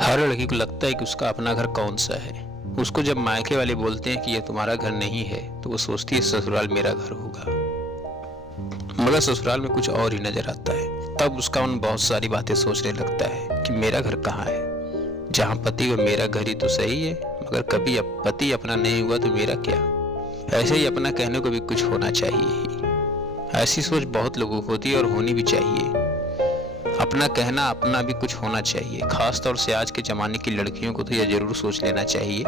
हर लड़की को लगता है कि उसका अपना घर कौन सा है। उसको जब मायके वाले बोलते हैं कि यह तुम्हारा घर नहीं है तो वो सोचती है ससुराल मेरा घर होगा, मगर ससुराल में कुछ और ही नजर आता है। तब उसका मन बहुत सारी बातें सोचने लगता है कि मेरा घर कहाँ है, जहाँ पति को मेरा घर ही तो सही है, मगर कभी अब पति अपना नहीं हुआ तो मेरा क्या। ऐसे ही अपना कहने को भी कुछ होना चाहिए ही। ऐसी सोच बहुत लोगों को होती है और होनी भी चाहिए। अपना कहना अपना भी कुछ होना चाहिए। खास तौर से आज के ज़माने की लड़कियों को तो यह जरूर सोच लेना चाहिए।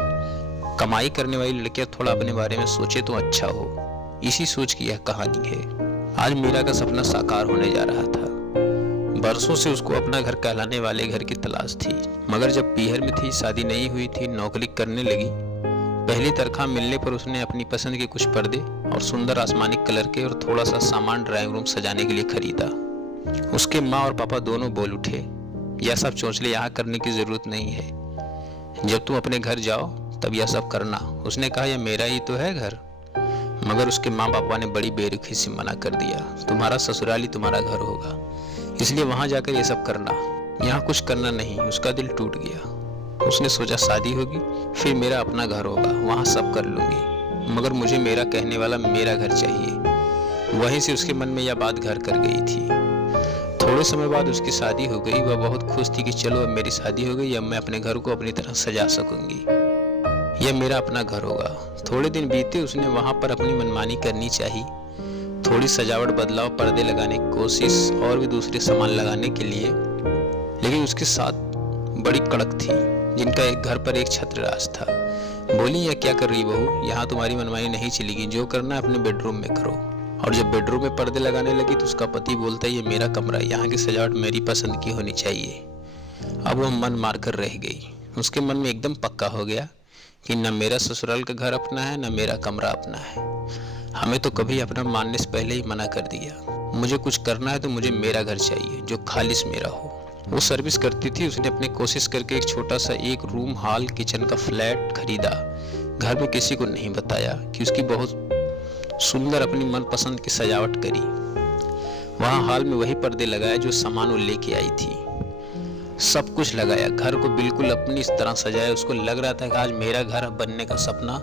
कमाई करने वाली लड़कियां थोड़ा अपने बारे में सोचे तो अच्छा हो। इसी सोच की यह कहानी है। आज मीरा का सपना साकार होने जा रहा था। बरसों से उसको अपना घर कहलाने वाले घर की तलाश थी, मगर जब पीहर में थी, शादी नहीं हुई थी, नौकरी करने लगी, पहली तनख्वाह मिलने पर उसने अपनी पसंद के कुछ पर्दे और सुंदर आसमानी कलर के और थोड़ा सा सामान ड्राइंग रूम सजाने के लिए खरीदा। उसके माँ और पापा दोनों बोल उठे, यह सब चौंचले यहाँ करने की जरूरत नहीं है। जब तुम अपने घर जाओ तब यह सब करना। उसने कहा यह मेरा ही तो है घर, मगर उसके माँ पापा ने बड़ी बेरुखी से मना कर दिया। तुम्हारा ससुराल ही तुम्हारा घर होगा, इसलिए वहां जाकर यह सब करना, यहाँ कुछ करना नहीं। उसका दिल टूट गया। उसने सोचा शादी होगी फिर मेरा अपना घर होगा, वहां सब कर लूंगी, मगर मुझे मेरा कहने वाला मेरा घर चाहिए। वहीं से उसके मन में यह बात घर कर गई थी। थोड़े समय बाद उसकी शादी हो गई। वह बहुत खुश थी कि चलो अब मेरी शादी हो गई, अब मैं अपने घर को अपनी तरह सजा सकूंगी, यह मेरा अपना घर होगा। थोड़े दिन बीते, उसने वहां पर अपनी मनमानी करनी चाहिए। थोड़ी सजावट, बदलाव, पर्दे लगाने की कोशिश और भी दूसरे सामान लगाने के लिए, लेकिन उसके साथ बड़ी कड़क थी जिनका एक घर पर एक छत्रराज था। बोली यह क्या कर रही बहू, यहाँ तुम्हारी मनमानी नहीं चलेगी, जो करना है अपने बेडरूम में करो। और जब बेडरूम में पर्दे लगाने लगी तो उसका पति बोलता है ये मेरा कमरा है, यहाँ की सजावट मेरी पसंद की होनी चाहिए। अब वह मन मार कर रह गई। उसके मन में एकदम पक्का हो गया कि न मेरा ससुराल का घर अपना है, न मेरा कमरा अपना है। हमें तो कभी अपना मानने से पहले ही मना कर दिया। मुझे कुछ करना है तो मुझे मेरा घर चाहिए जो खालिस मेरा हो। वो सर्विस करती थी। उसने अपनी कोशिश करके एक छोटा सा एक रूम, हॉल, किचन का फ्लैट खरीदा। घर में किसी को नहीं बताया कि उसकी बहुत सुंदर अपनी मनपसंद की सजावट करी। वहां हॉल में वही पर्दे लगाए जो सामान वो लेके आई थी। सब कुछ लगाया, घर को बिल्कुल अपनी इस तरह सजाया। उसको लग रहा था कि आज मेरा घर बनने का सपना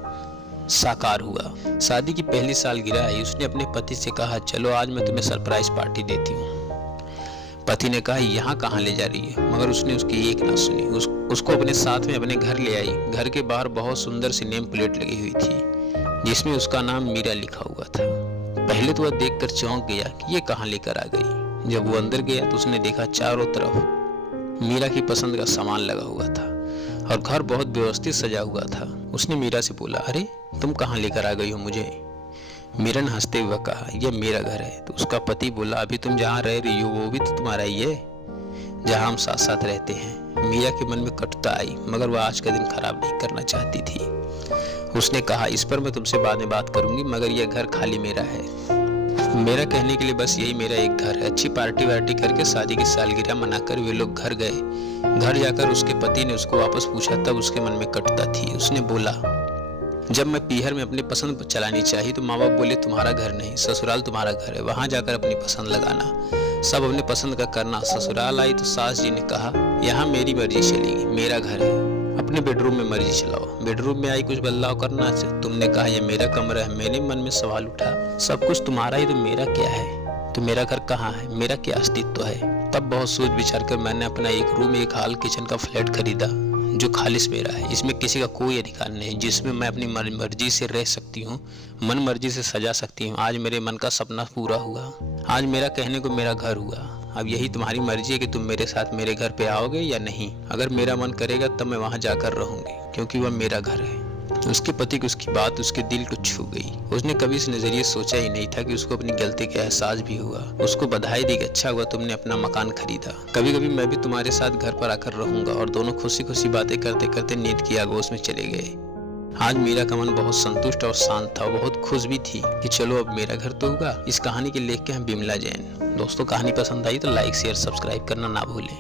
साकार हुआ। शादी की पहली सालगिरह आई। उसने अपने पति से कहा चलो आज मैं तुम्हें सरप्राइज पार्टी देती हूँ। पति ने कहा यहाँ कहाँ ले जा रही है, मगर उसने उसकी एक ना सुनी। उसको अपने साथ में अपने घर ले आई। घर के बाहर बहुत सुंदर सी नेम प्लेट लगी हुई थी जिसमें उसका नाम मीरा लिखा हुआ था। पहले तो वह देखकर चौंक गया कि ये कहाँ लेकर आ गई। जब वो अंदर गया तो उसने देखा चारों तरफ मीरा की पसंद का सामान लगा हुआ था और घर बहुत व्यवस्थित सजा हुआ था। उसने मीरा से बोला अरे तुम कहाँ लेकर आ गई हो मुझे। मीरा ने हंसते हुए कहा यह मेरा घर है। तो उसका पति बोला अभी तुम जहाँ रह रही हो वो भी तो तुम्हारा ही है, जहाँ हम साथ साथ रहते हैं। मीरा के मन में कटुता आई, मगर वह आज का दिन खराब नहीं करना चाहती थी। उसने कहा इस पर मैं तुमसे बाद में बात करूंगी, मगर यह घर खाली मेरा है। मेरा कहने के लिए बस यही मेरा एक घर है। अच्छी पार्टी वार्टी करके शादी की सालगिरह मनाकर वे लोग घर गए। घर जाकर उसके पति ने उसको वापस पूछा तब उसके मन में कटुता थी। उसने बोला जब मैं पीहर में अपनी पसंद चलानी चाहिए तो माँ बाप बोले तुम्हारा घर नहीं, ससुराल तुम्हारा घर है, वहां जाकर अपनी पसंद लगाना, सब अपने पसंद का करना। ससुराल आई तो सास जी ने कहा यहाँ मेरी मर्जी चलेगी, मेरा घर है, अपने बेडरूम में मर्जी चलाओ। बेडरूम में आई कुछ बदलाव करना, तुमने कहा यह मेरा कमरा है। मेरे मन में सवाल उठा सब कुछ तुम्हारा ही तो मेरा क्या है, तो मेरा घर कहाँ है, मेरा क्या अस्तित्व है। तब बहुत सोच विचार कर मैंने अपना एक रूम, एक हॉल, किचन का फ्लैट खरीदा जो खालिस मेरा है। इसमें किसी का कोई अधिकार नहीं, जिसमें मैं अपनी मन मर्जी से रह सकती हूँ, मन मर्जी से सजा सकती हूँ। आज मेरे मन का सपना पूरा हुआ, आज मेरा कहने को मेरा घर हुआ। अब यही तुम्हारी मर्जी है कि तुम मेरे साथ मेरे घर पे आओगे या नहीं। अगर मेरा मन करेगा तब मैं वहां जाकर रहूंगी, क्योंकि वह मेरा घर है। उसके पति की उसकी बात उसके दिल को छू गई। उसने कभी इस नजरिए सोचा ही नहीं था कि उसको अपनी गलती का एहसास भी हुआ। उसको बधाई दी कि अच्छा हुआ तुमने अपना मकान खरीदा, कभी कभी मैं भी तुम्हारे साथ घर पर आकर रहूंगा। और दोनों खुशी खुशी बातें करते करते नींद की आगोश में चले गए। आज मीरा का मन बहुत संतुष्ट और शांत था। बहुत खुश भी थी कि चलो अब मेरा घर तो होगा। इस कहानी के लेख के हैं बिमला जैन। दोस्तों कहानी पसंद आई तो लाइक, शेयर, सब्सक्राइब करना ना भूलें।